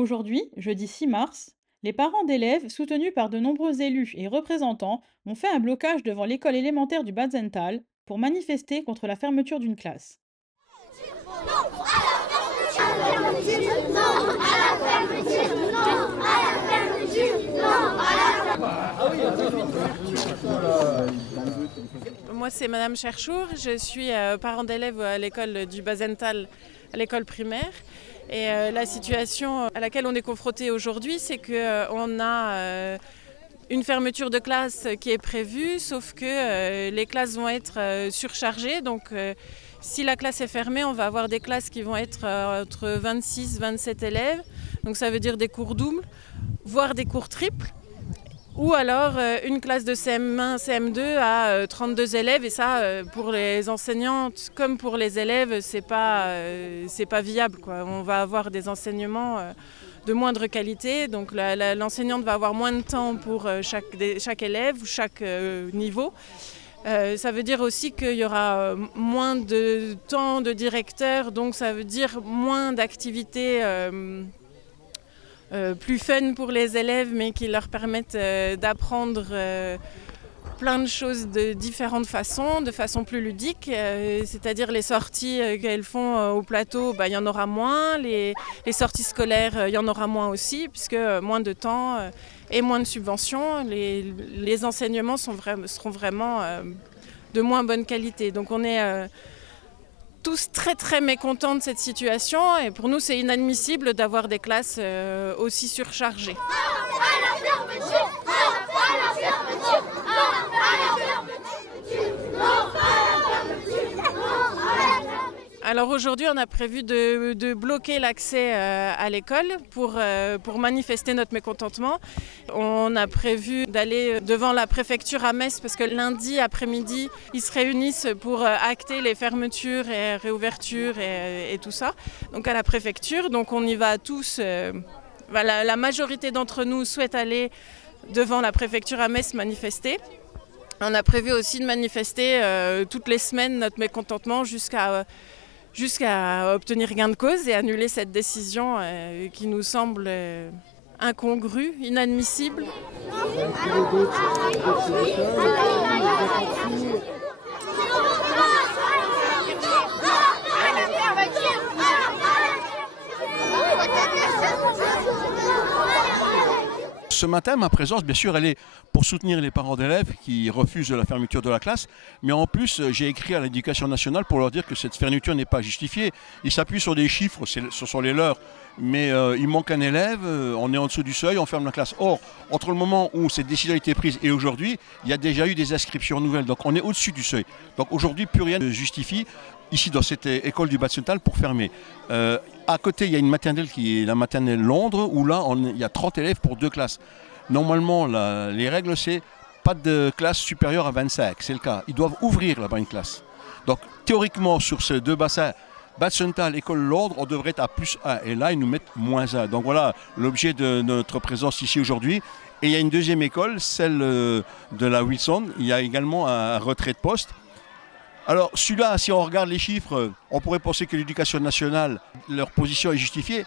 Aujourd'hui, jeudi 6 mars, les parents d'élèves, soutenus par de nombreux élus et représentants, ont fait un blocage devant l'école élémentaire du Batzental pour manifester contre la fermeture d'une classe. Moi, c'est Madame Cherchour. Je suis parent d'élèves à l'école du Bazental, à l'école primaire. Et la situation à laquelle on est confronté aujourd'hui, c'est qu'on a une fermeture de classe qui est prévue, sauf que les classes vont être surchargées. Donc, si la classe est fermée, on va avoir des classes qui vont être entre 26 et 27 élèves. Donc, ça veut dire des cours doubles, voire des cours triples. Ou alors une classe de CM1, CM2 à 32 élèves, et ça, pour les enseignantes comme pour les élèves, c'est pas viable, quoi. On va avoir des enseignements de moindre qualité, donc l'enseignante va avoir moins de temps pour chaque élève ou chaque niveau. Ça veut dire aussi qu'il y aura moins de temps de directeur, donc ça veut dire moins d'activités plus fun pour les élèves, mais qui leur permettent d'apprendre plein de choses de différentes façons, de façon plus ludique. C'est-à-dire les sorties qu'elles font au plateau, il y en aura moins. Les sorties scolaires, il y en aura moins aussi, puisque moins de temps et moins de subventions. Les enseignements seront vraiment de moins bonne qualité. Donc on est tous très très mécontents de cette situation, et pour nous c'est inadmissible d'avoir des classes aussi surchargées. Alors aujourd'hui, on a prévu de bloquer l'accès à l'école pour manifester notre mécontentement. On a prévu d'aller devant la préfecture à Metz parce que lundi après-midi, ils se réunissent pour acter les fermetures et réouvertures et tout ça. Donc à la préfecture, donc on y va tous. La majorité d'entre nous souhaite aller devant la préfecture à Metz manifester. On a prévu aussi de manifester toutes les semaines notre mécontentement jusqu'à obtenir gain de cause et annuler cette décision qui nous semble incongrue, inadmissible. Ce matin, ma présence, bien sûr, elle est pour soutenir les parents d'élèves qui refusent la fermeture de la classe. Mais en plus, j'ai écrit à l'Éducation nationale pour leur dire que cette fermeture n'est pas justifiée. Ils s'appuient sur des chiffres, ce sont les leurs. Mais il manque un élève, on est en dessous du seuil, on ferme la classe. Or, entre le moment où cette décision a été prise et aujourd'hui, il y a déjà eu des inscriptions nouvelles. Donc on est au-dessus du seuil. Donc aujourd'hui, plus rien ne justifie, ici dans cette école du Batzental, pour fermer. À côté, il y a une maternelle qui est la maternelle Londres, où là, il y a 30 élèves pour 2 classes. Normalement, les règles, c'est pas de classe supérieure à 25. C'est le cas. Ils doivent ouvrir là-bas une classe. Donc théoriquement, sur ces 2 bassins, Batzental, école Londres, on devrait être à +1. Et là, ils nous mettent -1. Donc voilà l'objet de notre présence ici aujourd'hui. Et il y a une deuxième école, celle de la Wilson. Il y a également un retrait de poste. Alors celui-là, si on regarde les chiffres, on pourrait penser que l'Éducation nationale, leur position est justifiée.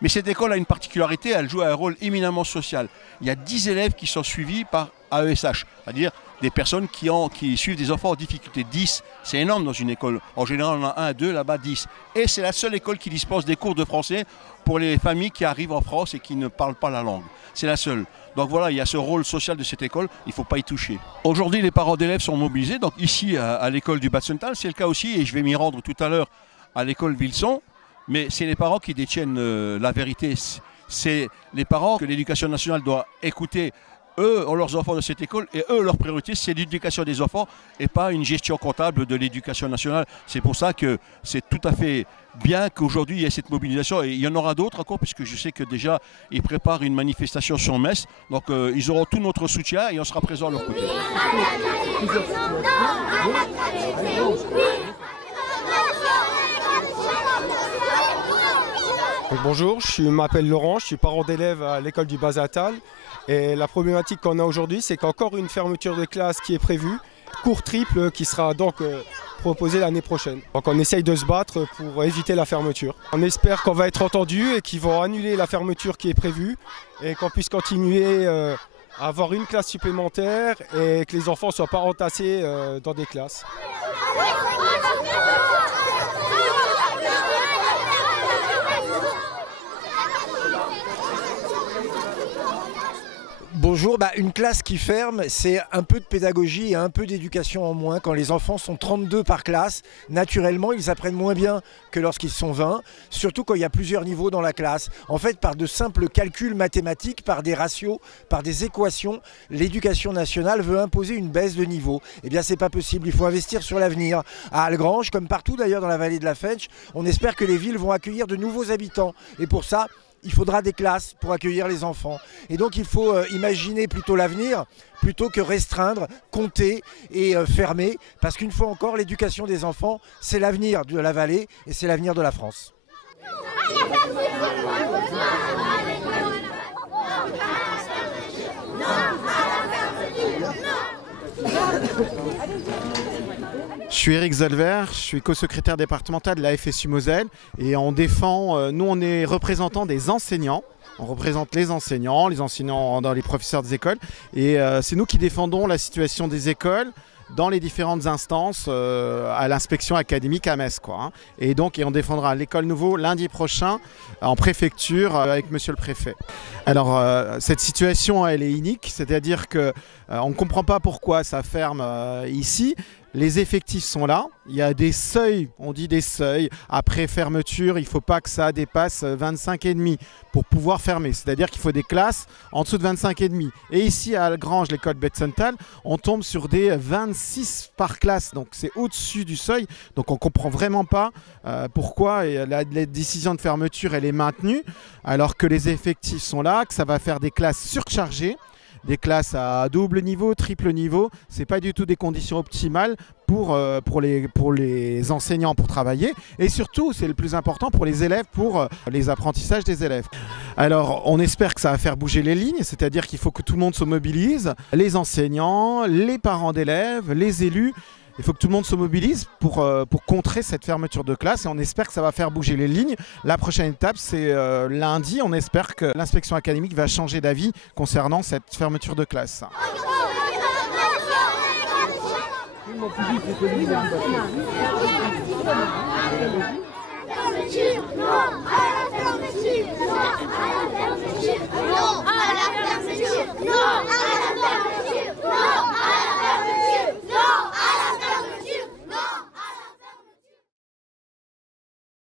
Mais cette école a une particularité, elle joue un rôle éminemment social. Il y a 10 élèves qui sont suivis par AESH, c'est-à-dire des personnes qui suivent des enfants en difficulté. 10, c'est énorme dans une école. En général, on en a 1, 2, là-bas 10. Et c'est la seule école qui dispense des cours de français pour les familles qui arrivent en France et qui ne parlent pas la langue. C'est la seule. Donc voilà, il y a ce rôle social de cette école, il ne faut pas y toucher. Aujourd'hui, les parents d'élèves sont mobilisés. Donc ici, à l'école du Batzental, c'est le cas aussi, et je vais m'y rendre tout à l'heure à l'école Wilson. Mais c'est les parents qui détiennent la vérité. C'est les parents que l'Éducation nationale doit écouter. Eux ont leurs enfants de cette école et eux, leur priorité, c'est l'éducation des enfants et pas une gestion comptable de l'Éducation nationale. C'est pour ça que c'est tout à fait bien qu'aujourd'hui il y ait cette mobilisation. Et il y en aura d'autres encore, puisque je sais que déjà ils préparent une manifestation sur Metz. Donc ils auront tout notre soutien et on sera présent à leur côté. Bonjour, je m'appelle Laurent, je suis parent d'élèves à l'école du Batzental. Et la problématique qu'on a aujourd'hui, c'est qu'encore une fermeture de classe qui est prévue. parcours triple qui sera donc proposé l'année prochaine. Donc on essaye de se battre pour éviter la fermeture. On espère qu'on va être entendu et qu'ils vont annuler la fermeture qui est prévue et qu'on puisse continuer à avoir une classe supplémentaire et que les enfants ne soient pas entassés dans des classes. Bonjour, une classe qui ferme, c'est un peu de pédagogie et un peu d'éducation en moins. Quand les enfants sont 32 par classe, naturellement, ils apprennent moins bien que lorsqu'ils sont 20, surtout quand il y a plusieurs niveaux dans la classe. En fait, par de simples calculs mathématiques, par des ratios, par des équations, l'éducation nationale veut imposer une baisse de niveau. Eh bien, c'est pas possible, il faut investir sur l'avenir. À Algrange, comme partout d'ailleurs dans la vallée de la Fensch, on espère que les villes vont accueillir de nouveaux habitants. Et pour ça, il faudra des classes pour accueillir les enfants. Et donc il faut imaginer plutôt l'avenir, plutôt que restreindre, compter et fermer. Parce qu'une fois encore, l'éducation des enfants, c'est l'avenir de la vallée et c'est l'avenir de la France. Je suis Eric Zolver, je suis co-secrétaire départemental de la FSU Moselle et on défend, nous on est représentants des enseignants. On représente les enseignants dans les professeurs des écoles et c'est nous qui défendons la situation des écoles dans les différentes instances à l'inspection académique à Metz. Et on défendra l'école nouveau lundi prochain en préfecture avec monsieur le préfet. Alors cette situation elle est inique, c'est-à-dire qu'on ne comprend pas pourquoi ça ferme ici. Les effectifs sont là, il y a des seuils, on dit des seuils. Après fermeture, il ne faut pas que ça dépasse 25,5 pour pouvoir fermer. C'est-à-dire qu'il faut des classes en dessous de 25,5. Et ici à Algrange, l'école Betzental, on tombe sur des 26 par classe. Donc c'est au-dessus du seuil. Donc on ne comprend vraiment pas pourquoi la décision de fermeture elle est maintenue alors que les effectifs sont là, que ça va faire des classes surchargées. Des classes à double niveau, triple niveau, ce n'est pas du tout des conditions optimales pour les enseignants pour travailler et surtout, c'est le plus important pour les élèves, pour les apprentissages des élèves. Alors, on espère que ça va faire bouger les lignes, c'est-à-dire qu'il faut que tout le monde se mobilise, les enseignants, les parents d'élèves, les élus. Il faut que tout le monde se mobilise pour contrer cette fermeture de classe et on espère que ça va faire bouger les lignes. La prochaine étape, c'est lundi. On espère que l'inspection académique va changer d'avis concernant cette fermeture de classe. Non à la fermeture, non à la fermeture, non à